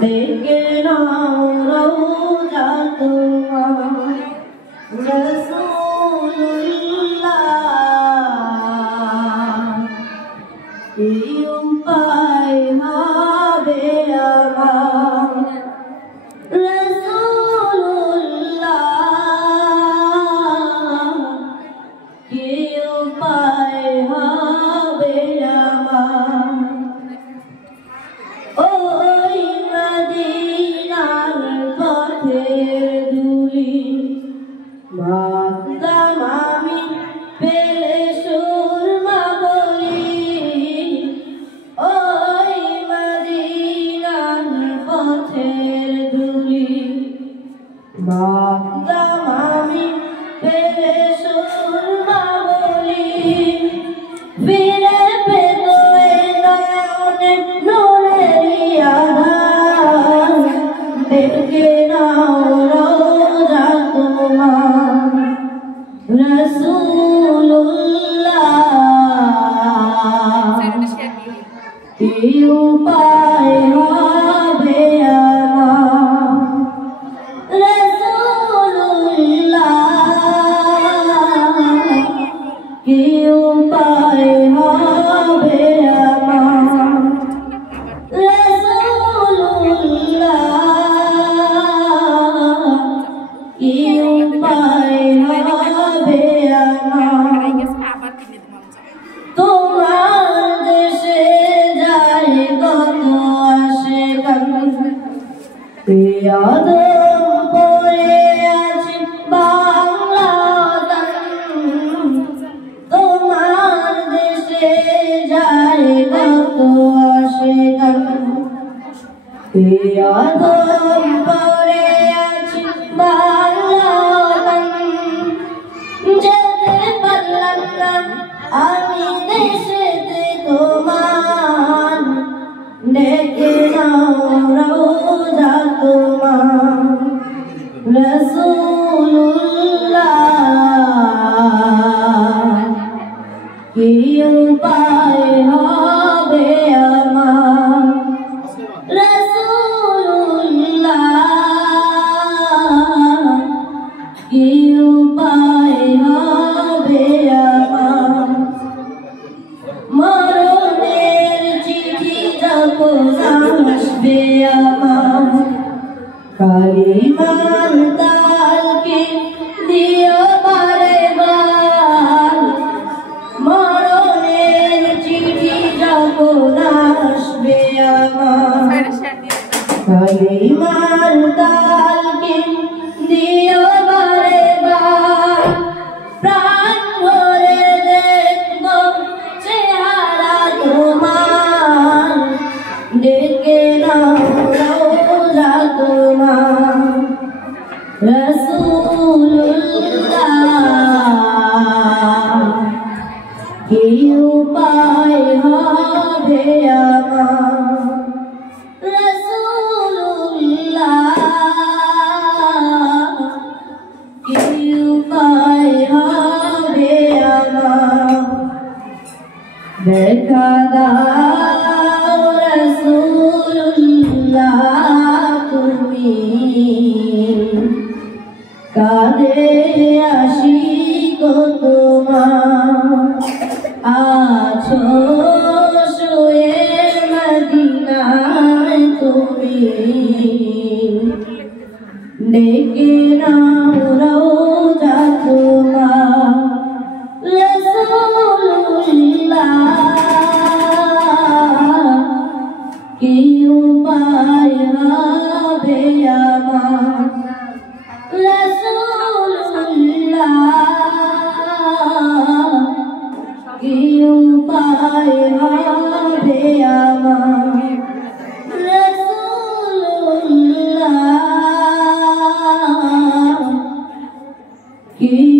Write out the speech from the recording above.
लेके रौजा तुम्हार रसूलुल्लाह की उपाय হবে আমার রসুলুল্লাহ কি উপায় হবে আমার ওই মদিনার পথের ধুলি ভাবতাম আমি পেলে সুরমা বলি ওই মদিনার পথের ধুলি ভাবতাম আমি পেলে সুরমা বলি ফিরে পেত নয়নে নূরেরি আধার দেখে নাও রওজা তোমার রাসূলুল্লাহ কি উপায় হবে আমার রাসূলুল্লাহ কি উপায় হবে আমার রাসূলুল্লাহ কি উপায় হবে আমার তোমার দেশে যায় কত আশিকান আদম পড়ে আছে বাংলাদেশ তোমার দেশে যায় কত আশিকান আদম পড়ে আছে বাংলাদেশ যেতে পারলাম না আমি দেশেতে তোমার ডেকে নাও রওজা তোমার রাসূলুল্লাহ কি উপায় হবে আমার রাসূলুল্লাহ কি উপায় হবে আমার মরণের চিঠি যখন আসবে আমার কালিমার তালকে দিও বারে বার মরণের চিঠি যখন আসবে আমার কালিমার তালকে দিও বারে বার প্রাণ ভরে দেখব চেহারা তোমার ডেকে নাও রওজা তোমার রাসূলুল্লাহ কি উপায় হবে আমার রাসূলুল্লাহ কি উপায় হবে আমার দেখা দাও রাসূলুল্লাহ তুমি কাঁধে আশিক তোমার আছো শুয়ে মদিনায় তুমি ডেকে নাও রওজা তোমার রাসূলুল্লাহ কি উপায় হবে আমার রাসূলুল্লাহ কি উপায় হবে আমার রাসূলুল্লাহ কি